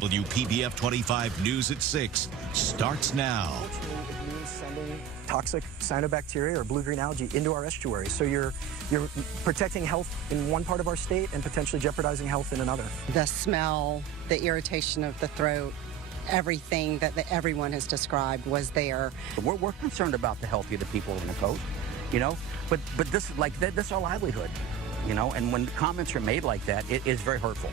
WPBF 25 News at 6 starts now. Unfortunately, it means sending toxic cyanobacteria or blue-green algae into our estuaries. So you're protecting health in one part of our state and potentially jeopardizing health in another. The smell, the irritation of the throat, everything that everyone has described was there. We're concerned about the health of the people on the coast, you know, but this is like this is our livelihood, you know, and when comments are made like that, it is very hurtful.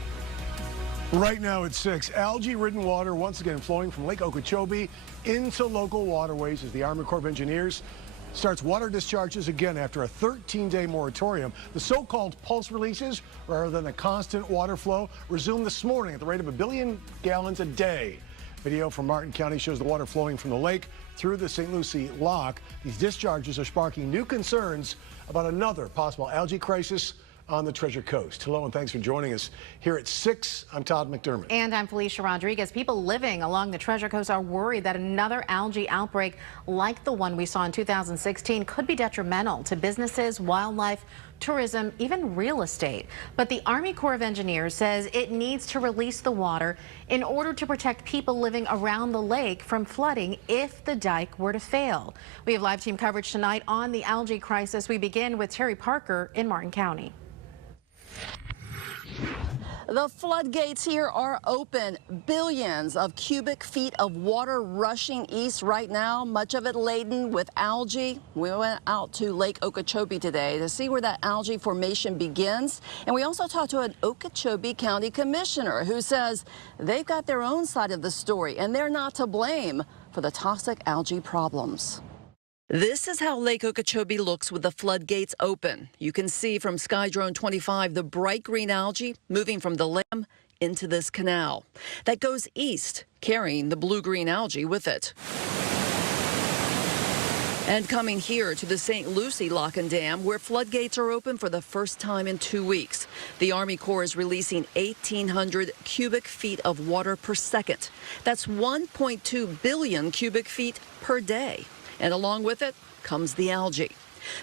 Right now at 6, algae-ridden water once again flowing from Lake Okeechobee into local waterways as the Army Corps of Engineers starts water discharges again after a 13-day moratorium. The so-called pulse releases, rather than a constant water flow, resumed this morning at the rate of 1 billion gallons a day. Video from Martin County shows the water flowing from the lake through the St. Lucie Lock. These discharges are sparking new concerns about another possible algae crisis on the Treasure Coast. Hello and thanks for joining us here at 6. I'm Todd McDermott. And I'm Felicia Rodriguez. People living along the Treasure Coast are worried that another algae outbreak like the one we saw in 2016 could be detrimental to businesses, wildlife, tourism, even real estate. But the Army Corps of Engineers says it needs to release the water in order to protect people living around the lake from flooding if the dike were to fail. We have live team coverage tonight on the algae crisis. We begin with Terry Parker in Martin County. The floodgates here are open. Billions of cubic feet of water rushing east right now, much of it laden with algae. We went out to Lake Okeechobee today to see where that algae formation begins. And we also talked to an Okeechobee County commissioner who says they've got their own side of the story and they're not to blame for the toxic algae problems. This is how Lake Okeechobee looks with the floodgates open. You can see from Skydrone 25 the bright green algae moving from the limb into this canal that goes east, carrying the blue-green algae with it. And coming here to the St. Lucie Lock and Dam, where floodgates are open for the first time in 2 weeks. The Army Corps is releasing 1,800 cubic feet of water per second. That's 1.2 billion cubic feet per day. And along with it comes the algae.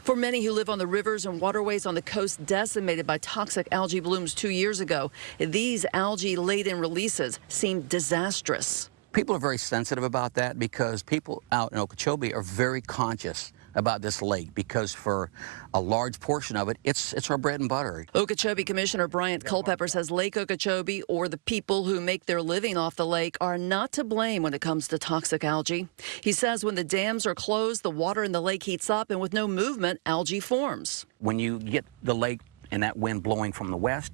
For many who live on the rivers and waterways on the coast decimated by toxic algae blooms 2 years ago, these algae-laden releases seem disastrous. People are very sensitive about that because people out in Okeechobee are very conscious about this lake because for a large portion of it, it's our bread and butter. Okeechobee Commissioner Bryant Culpepper says Lake Okeechobee, or the people who make their living off the lake, are not to blame when it comes to toxic algae. He says when the dams are closed, the water in the lake heats up, and with no movement, algae forms. When you get the lake and that wind blowing from the west,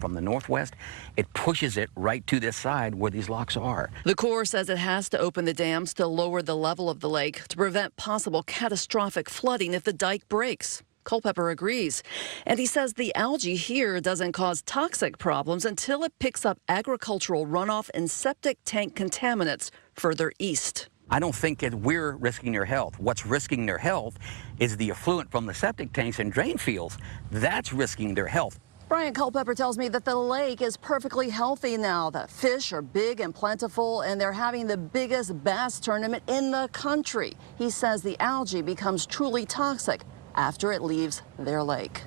from the northwest, it pushes it right to this side where these locks are. The Corps says it has to open the dams to lower the level of the lake to prevent possible catastrophic flooding if the dike breaks. Culpepper agrees, and he says the algae here doesn't cause toxic problems until it picks up agricultural runoff and septic tank contaminants further east. I don't think that we're risking their health. What's risking their health is the effluent from the septic tanks and drain fields. That's risking their health. Bryant Culpepper tells me that the lake is perfectly healthy now. The fish are big and plentiful, and they're having the biggest bass tournament in the country. He says the algae becomes truly toxic after it leaves their lake.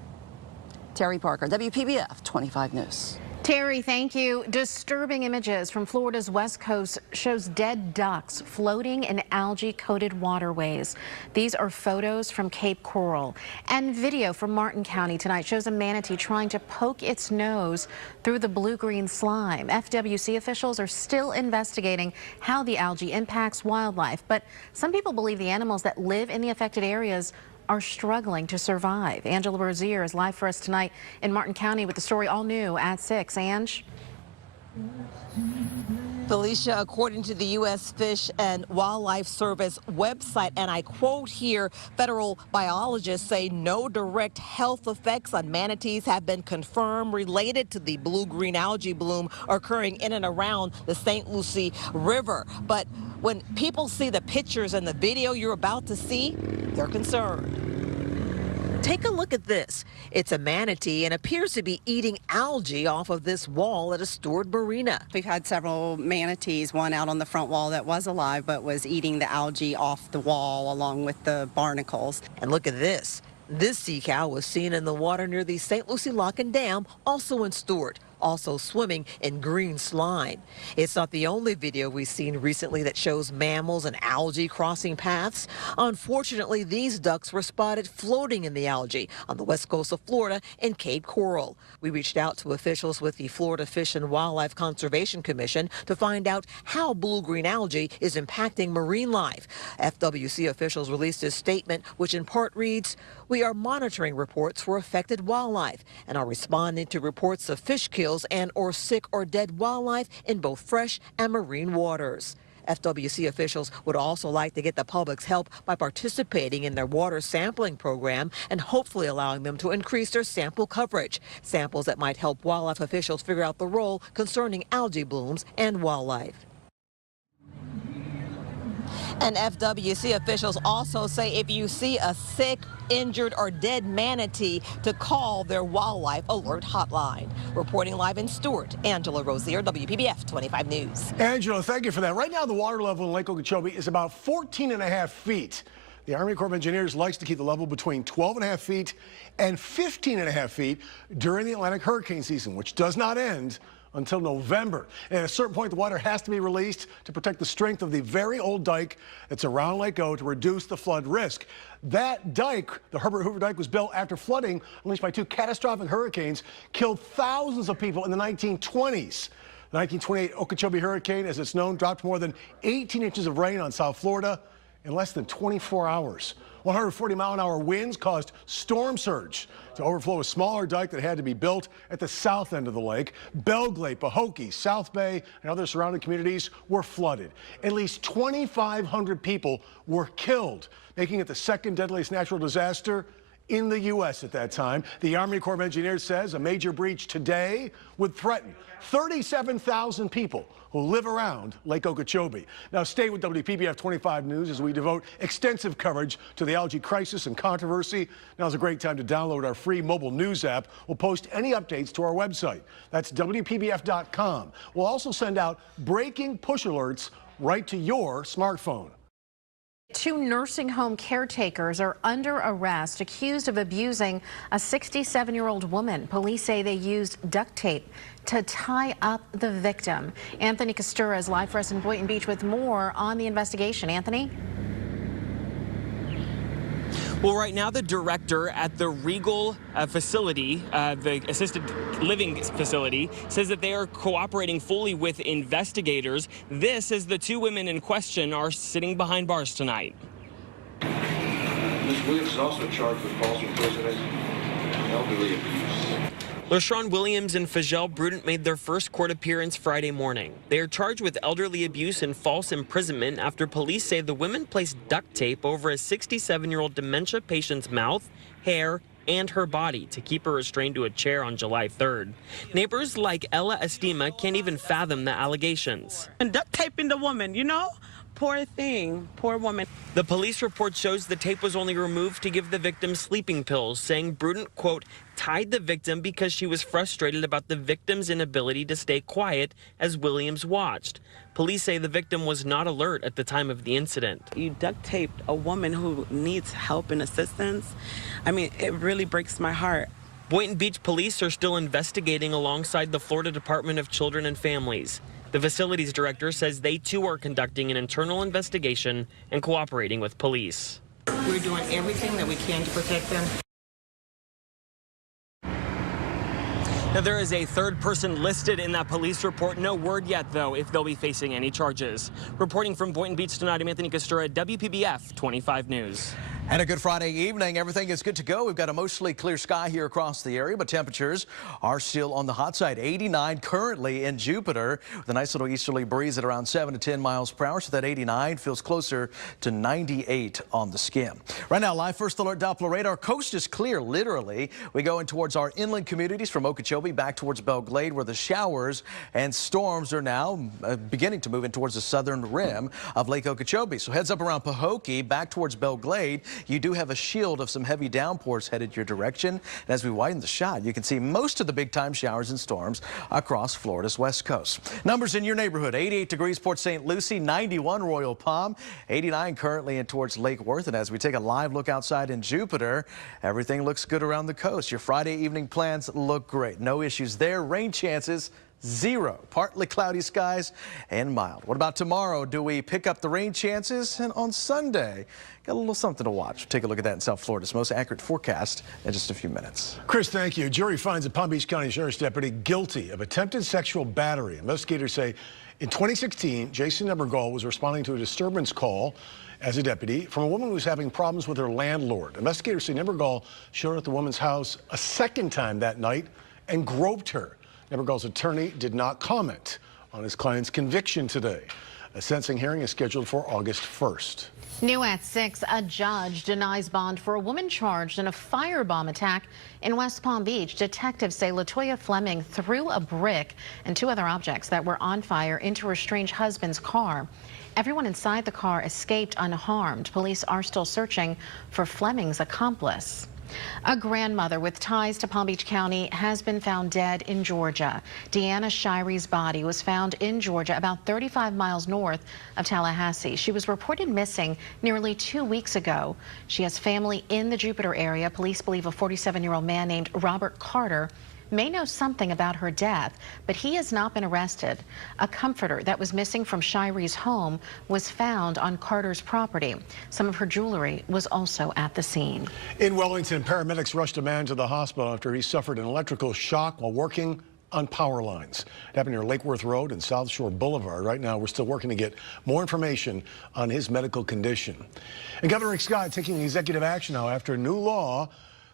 Terry Parker, WPBF 25 News. Terry, thank you. Disturbing images from Florida's west coast shows dead ducks floating in algae-coated waterways. These are photos from Cape Coral. And video from Martin County tonight shows a manatee trying to poke its nose through the blue-green slime. FWC officials are still investigating how the algae impacts wildlife, but some people believe the animals that live in the affected areas are struggling to survive. Angela Rozier is live for us tonight in Martin County with the story all new at 6. Ange? Felicia, according to the U.S. Fish and Wildlife Service website, and I quote here, federal biologists say no direct health effects on manatees have been confirmed related to the blue-green algae bloom occurring in and around the St. Lucie River. But when people see the pictures and the video you're about to see, they're concerned. Take a look at this. It's a manatee and appears to be eating algae off of this wall at a stored marina. We've had several manatees, one out on the front wall that was alive but was eating the algae off the wall along with the barnacles. And look at this. This sea cow was seen in the water near the St. Lucie Lock and Dam, also in Stewart. also swimming in green slime. It's not the only video we've seen recently that shows mammals and algae crossing paths. Unfortunately, these ducks were spotted floating in the algae on the west coast of Florida in Cape Coral. We reached out to officials with the Florida Fish and Wildlife Conservation Commission to find out how blue-green algae is impacting marine life. FWC officials released a statement which in part reads, "We are monitoring reports for affected wildlife and are responding to reports of fish kills and or sick or dead wildlife in both fresh and marine waters." FWC officials would also like to get the public's help by participating in their water sampling program and hopefully allowing them to increase their sample coverage. Samples that might help wildlife officials figure out the role concerning algae blooms and wildlife. And FWC officials also say if you see a sick, injured, or dead manatee, to call their wildlife alert hotline. Reporting live in Stewart, Angela Rozier, WPBF 25 News. Angela, thank you for that. Right now, the water level in Lake Okeechobee is about 14.5 feet. The Army Corps of Engineers likes to keep the level between 12.5 feet and 15.5 feet during the Atlantic hurricane season, which does not end until November. And at a certain point, the water has to be released to protect the strength of the very old dike that's around Lake O to reduce the flood risk. That dike, the Herbert Hoover Dike, was built after flooding unleashed by 2 catastrophic hurricanes killed thousands of people in the 1920s. The 1928 Okeechobee hurricane, as it's known, dropped more than 18 inches of rain on South Florida in less than 24 hours. 140-mile-an-hour winds caused storm surge to overflow a smaller dike that had to be built at the south end of the lake. Belglade, Pahokee, South Bay, and other surrounding communities were flooded. At least 2,500 people were killed, making it the second deadliest natural disaster in the U.S. at that time. The Army Corps of Engineers says a major breach today would threaten 37,000 people who live around Lake Okeechobee. Now stay with WPBF 25 News as we devote extensive coverage to the algae crisis and controversy. Now's a great time to download our free mobile news app. We'll post any updates to our website. That's WPBF.com. We'll also send out breaking push alerts right to your smartphone. 2 nursing home caretakers are under arrest accused of abusing a 67-year-old woman. Police say they used duct tape to tie up the victim. Anthony Costura is live for us in Boynton Beach with more on the investigation. Anthony? Well, right now, the director at the Regal facility, the assisted living facility, says that they are cooperating fully with investigators. This as the 2 women in question are sitting behind bars tonight. Ms. Williams is also charged with false imprisonment and elderly abuse. LaShawn Williams and Fagel Brudent made their first court appearance Friday morning. They are charged with elderly abuse and false imprisonment after police say the women placed duct tape over a 67-year-old dementia patient's mouth, hair, and her body to keep her restrained to a chair on July 3rd. Neighbors like Ella Estima can't even fathom the allegations. And duct taping the woman, you know? Poor thing, poor woman. The police report shows the tape was only removed to give the victim sleeping pills, saying Brudent, quote, tied the victim because she was frustrated about the victim's inability to stay quiet as Williams watched. Police say the victim was not alert at the time of the incident. You duct taped a woman who needs help and assistance. I mean, it really breaks my heart. Boynton Beach police are still investigating alongside the Florida Department of Children and Families. The facilities director says they too are conducting an internal investigation and cooperating with police. We're doing everything that we can to protect them. Now, there is a 3rd person listed in that police report. No word yet, though, if they'll be facing any charges. Reporting from Boynton Beach tonight, I'm Anthony Costura, WPBF 25 News. And a good Friday evening. Everything is good to go. We've got a mostly clear sky here across the area, but temperatures are still on the hot side. 89 currently in Jupiter with a nice little easterly breeze at around 7 to 10 miles per hour. So that 89 feels closer to 98 on the skin. Right now, live first alert Doppler radar. Coast is clear, literally. We go in towards our inland communities from Okeechobee back towards Belglade, where the showers and storms are now beginning to move in towards the southern rim of Lake Okeechobee. So heads up around Pahokee back towards Belglade. you do have a shield of some heavy downpours headed your direction. And as we widen the shot, you can see most of the big-time showers and storms across Florida's west coast. Numbers in your neighborhood: 88 degrees Port St. Lucie, 91 Royal Palm, 89 currently in towards Lake Worth. And as we take a live look outside in Jupiter, everything looks good around the coast. Your Friday evening plans look great. No issues there. Rain chances 0. Partly cloudy skies and mild. What about tomorrow? Do we pick up the rain chances? And on Sunday, got a little something to watch. Take a look at that in South Florida's most accurate forecast in just a few minutes. Chris, thank you. Jury finds a Palm Beach County Sheriff's deputy guilty of attempted sexual battery. Investigators say in 2016, Jason Nebergall was responding to a disturbance call as a deputy from a woman who was having problems with her landlord. Investigators say Nebergall showed up at the woman's house a second time that night and groped her. Nebergall's attorney did not comment on his client's conviction today. A sentencing hearing is scheduled for August 1st. New at 6, a judge denies bond for a woman charged in a firebomb attack in West Palm Beach. Detectives say LaToya Fleming threw a brick and 2 other objects that were on fire into her estranged husband's car. Everyone inside the car escaped unharmed. Police are still searching for Fleming's accomplice. A grandmother with ties to Palm Beach County has been found dead in Georgia. Deanna Shire's body was found in Georgia, about 35 miles north of Tallahassee. She was reported missing nearly 2 weeks ago. She has family in the Jupiter area. Police believe a 47-year-old man named Robert Carter may know something about her death, but he has not been arrested. A comforter that was missing from Shire's home was found on Carter's property. Some of her jewelry was also at the scene. In Wellington, paramedics rushed a man to the hospital after he suffered an electrical shock while working on power lines. It happened near Lake Worth Road and South Shore Boulevard. Right now, we're still working to get more information on his medical condition. And Governor Rick Scott taking executive action now after a new law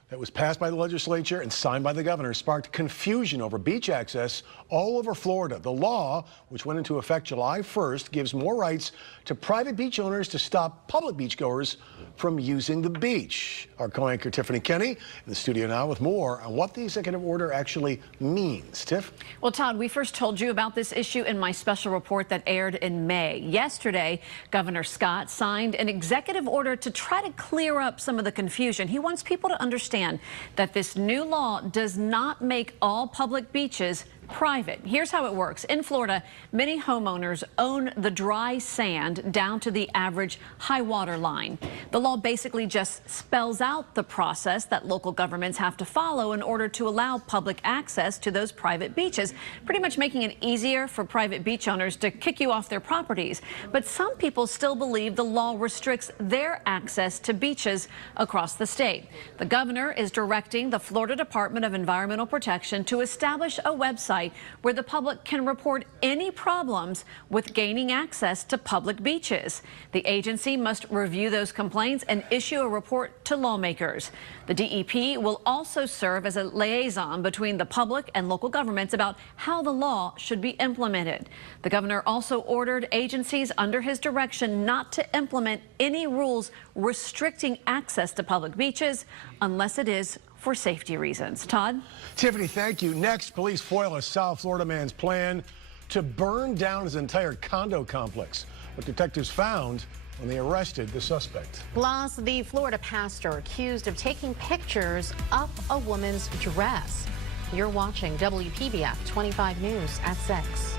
that was passed by the legislature and signed by the governor sparked confusion over beach access all over Florida. The law, which went into effect July 1st, gives more rights to private beach owners to stop public beachgoers from using the beach. Our co-anchor Tiffany Kenny in the studio now with more on what the executive order actually means. Tiff? Well, Todd, we first told you about this issue in my special report that aired in May. Yesterday, Governor Scott signed an executive order to try to clear up some of the confusion. He wants people to understand that this new law does not make all public beaches private. Here's how it works. In Florida, many homeowners own the dry sand down to the average high water line. The law basically just spells out the process that local governments have to follow in order to allow public access to those private beaches, pretty much making it easier for private beach owners to kick you off their properties. But some people still believe the law restricts their access to beaches across the state. The governor is directing the Florida Department of Environmental Protection to establish a website where the public can report any problems with gaining access to public beaches. The agency must review those complaints and issue a report to lawmakers. The DEP will also serve as a liaison between the public and local governments about how the law should be implemented. The governor also ordered agencies under his direction not to implement any rules restricting access to public beaches unless it is for safety reasons. Todd? Tiffany, thank you. Next, police foil a South Florida man's plan to burn down his entire condo complex. What detectives found when they arrested the suspect. Plus, the Florida pastor accused of taking pictures up a woman's dress. You're watching WPBF 25 News at 6.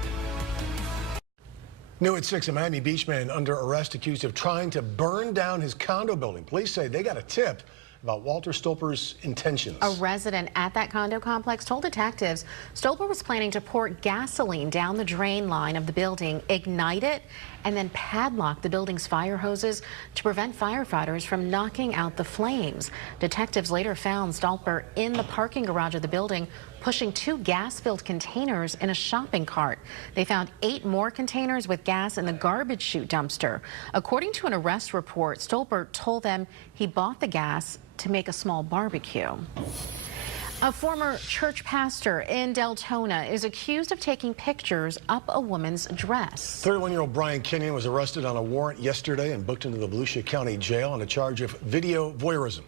New at 6, a Miami Beach man under arrest accused of trying to burn down his condo building. Police say they got a tip about Walter Stolper's intentions. A resident at that condo complex told detectives Stolper was planning to pour gasoline down the drain line of the building, ignite it, and then padlock the building's fire hoses to prevent firefighters from knocking out the flames. Detectives later found Stolper in the parking garage of the building, pushing 2 gas-filled containers in a shopping cart. They found 8 more containers with gas in the garbage chute dumpster. According to an arrest report, Stolper told them he bought the gas to make a small barbecue. A former church pastor in Deltona is accused of taking pictures up a woman's dress. 31-year-old Brian Kenyon was arrested on a warrant yesterday and booked into the Volusia County Jail on a charge of video voyeurism.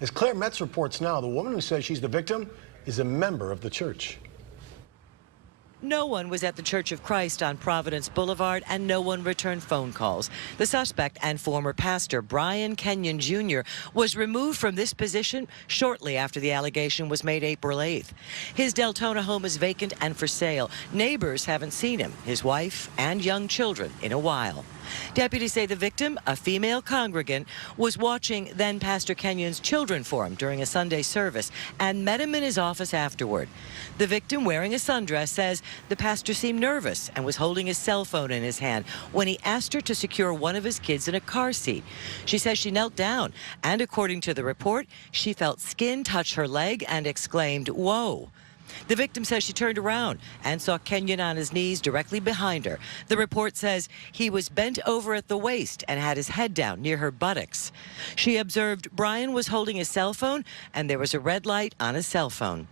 As Claire Metz reports now, the woman who says she's the victim is a member of the church. No one was at the Church of Christ on Providence Boulevard, and no one returned phone calls. The suspect and former pastor, Brian Kenyon Jr., was removed from this position shortly after the allegation was made April 8th. His Deltona home is vacant and for sale. Neighbors haven't seen him, his wife, and young children in a while. Deputies say the victim, a female congregant, was watching then Pastor Kenyon's children for him during a Sunday service and met him in his office afterward. The victim, wearing a sundress, says the pastor seemed nervous and was holding his cell phone in his hand when he asked her to secure one of his kids in a car seat. She says she knelt down, and according to the report, she felt skin touch her leg and exclaimed, "Whoa." The victim says she turned around and saw Kenyon on his knees directly behind her. The report says he was bent over at the waist and had his head down near her buttocks. She observed Brian was holding his cell phone and there was a red light on his cell phone.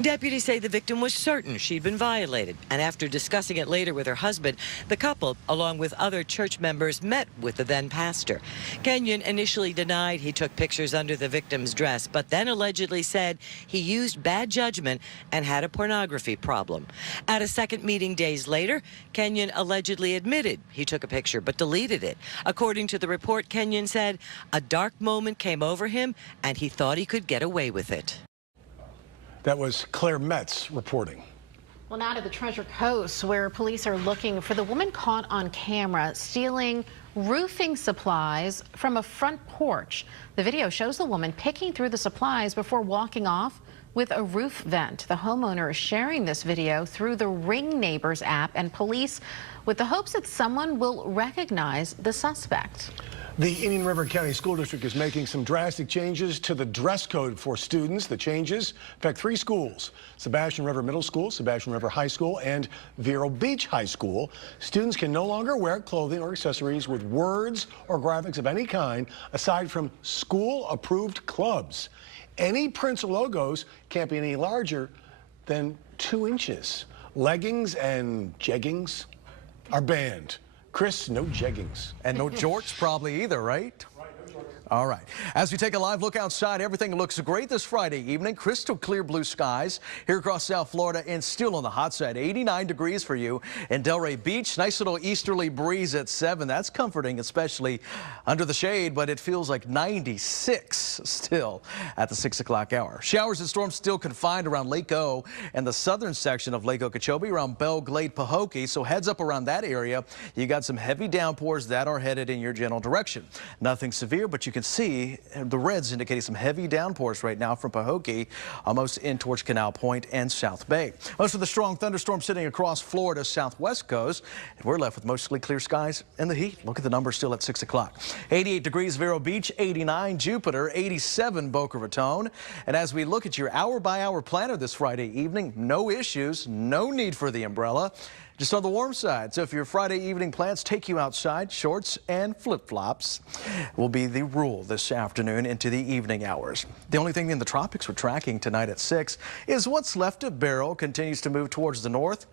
Deputies say the victim was certain she'd been violated, and after discussing it later with her husband, the couple, along with other church members, met with the then pastor. Kenyon initially denied he took pictures under the victim's dress, but then allegedly said he used bad judgment and had a pornography problem. At a second meeting days later, Kenyon allegedly admitted he took a picture but deleted it. According to the report, Kenyon said a dark moment came over him and he thought he could get away with it. That was Claire Metz reporting. Well, now to the Treasure Coast, where police are looking for the woman caught on camera stealing roofing supplies from a front porch. The video shows the woman picking through the supplies before walking off with a roof vent. The homeowner is sharing this video through the Ring Neighbors app, and police with the hopes that someone will recognize the suspect. The Indian River County School District is making some drastic changes to the dress code for students. The changes affect 3 schools: Sebastian River Middle School, Sebastian River High School, and Vero Beach High School. Students can no longer wear clothing or accessories with words or graphics of any kind aside from school-approved clubs. Any prints or logos can't be any larger than 2 inches. Leggings and jeggings are banned. Chris, no jeggings. And no jorts probably either, right? All right. As we take a live look outside, everything looks great this Friday evening. Crystal clear blue skies here across South Florida and still on the hot side. 89 degrees for you in Delray Beach. Nice little easterly breeze at 7. That's comforting, especially under the shade, but it feels like 96 still at the 6 o'clock hour. Showers and storms still confined around Lake O and the southern section of Lake Okeechobee around Belle Glade, Pahokee. So heads up around that area. You got some heavy downpours that are headed in your general direction. Nothing severe, but you can see the reds indicating some heavy downpours right now from Pahokee almost in towards Canal Point and South Bay. Most of the strong thunderstorms sitting across Florida's southwest coast, and we're left with mostly clear skies and the heat. Look at the numbers still at 6 o'clock. 88 degrees Vero Beach, 89 Jupiter, 87 Boca Raton. And as we look at your hour-by-hour planner this Friday evening, no issues, no need for the umbrella. Just on the warm side. So if your Friday evening plans take you outside, shorts and flip-flops will be the rule this afternoon into the evening hours. The only thing in the tropics we're tracking tonight at 6 is what's left of Beryl continues to move towards the north.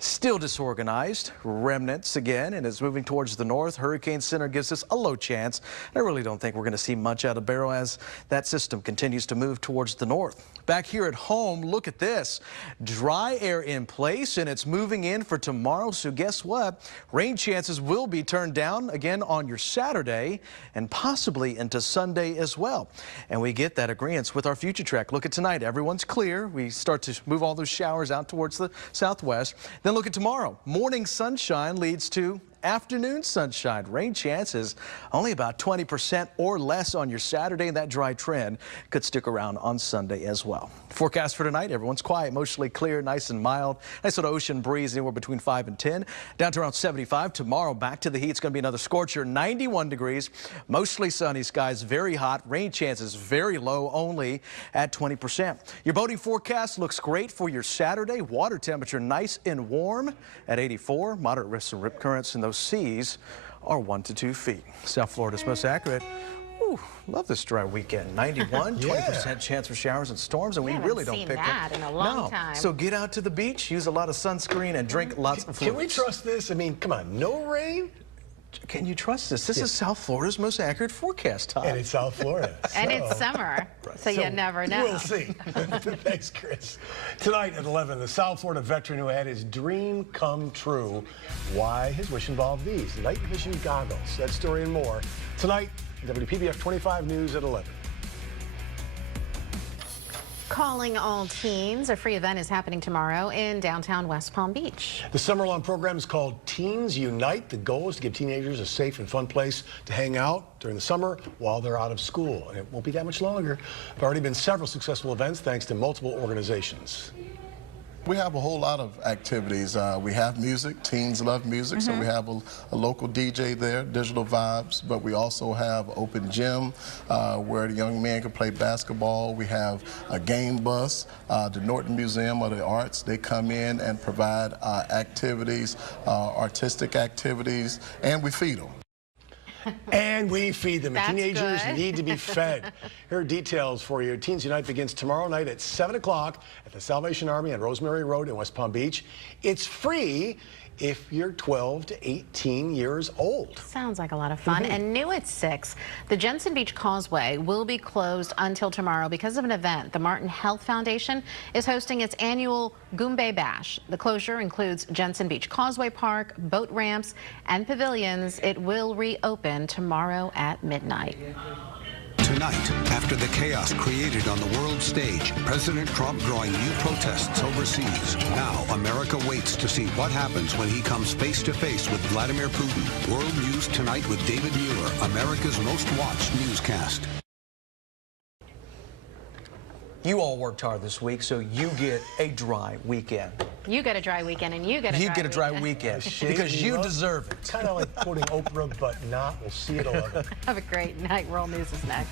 Still disorganized, remnants again, and is moving towards the north. Hurricane Center gives us a low chance. I really don't think we're going to see much out of Beryl as that system continues to move towards the north. Back here at home, look at this. Dry air in place, and it's moving in for tomorrow. So guess what? Rain chances will be turned down again on your Saturday and possibly into Sunday as well. And we get that agreement with our future track. Look at tonight. Everyone's clear. We start to move all those showers out towards the southwest. Then look at tomorrow. Morning sunshine leads to afternoon sunshine. Rain chances only about 20% or less on your Saturday, and that dry trend could stick around on Sunday as well. Forecast for tonight, everyone's quiet, mostly clear, nice and mild. Nice little ocean breeze anywhere between 5 and 10, down to around 75. Tomorrow, back to the heat. It's going to be another scorcher, 91 degrees, mostly sunny skies, very hot. Rain chances very low, only at 20%. Your boating forecast looks great for your Saturday. Water temperature nice and warm at 84. Moderate risks of rip currents in those seas are 1 to 2 feet. South Florida's most accurate. Ooh, love this dry weekend. 91, 20% chance for showers and storms, and we really don't pick that in a long time. So get out to the beach, use a lot of sunscreen, and drink lots of fluids. Can we trust this? I mean, come on, no rain? Can you trust this? This is South Florida's most accurate forecast, Todd. And it's South Florida. And it's summer, so you never know. We'll see. Thanks, Chris. Tonight at 11, the South Florida veteran who had his dream come true. Why his wish involved these night vision goggles. That story and more tonight, WPBF 25 News at 11. Calling all teens. A free event is happening tomorrow in downtown West Palm Beach. The summer-long program is called Teens Unite. The goal is to give teenagers a safe and fun place to hang out during the summer while they're out of school. And it won't be that much longer. There have already been several successful events thanks to multiple organizations. We have a whole lot of activities. We have music. Teens love music, so we have a local DJ there, Digital Vibes, but we also have open gym where the young men can play basketball. We have a game bus, the Norton Museum of the Arts. They come in and provide activities, artistic activities, and we feed them. And we feed them. That's Teenagers good. need to be fed. Here are details for you. Teens Unite begins tomorrow night at 7 o'clock at the Salvation Army on Rosemary Road in West Palm Beach. It's free if you're 12 to 18 years old. Sounds like a lot of fun. And new at 6, the Jensen Beach Causeway will be closed until tomorrow because of an event. The Martin Health Foundation is hosting its annual Goombay Bash. The closure includes Jensen Beach Causeway Park, boat ramps, and pavilions. It will reopen tomorrow at midnight. Tonight, after the chaos created on the world stage, President Trump drawing new protests overseas. Now, America waits to see what happens when he comes face-to-face with Vladimir Putin. World News Tonight with David Mueller, America's most watched newscast. You all worked hard this week, so you get a dry weekend. You get a dry weekend, and you get a dry weekend. Because you deserve it. Kind of like quoting Oprah, but not. We'll see you at 11. Have a great night. World News is next.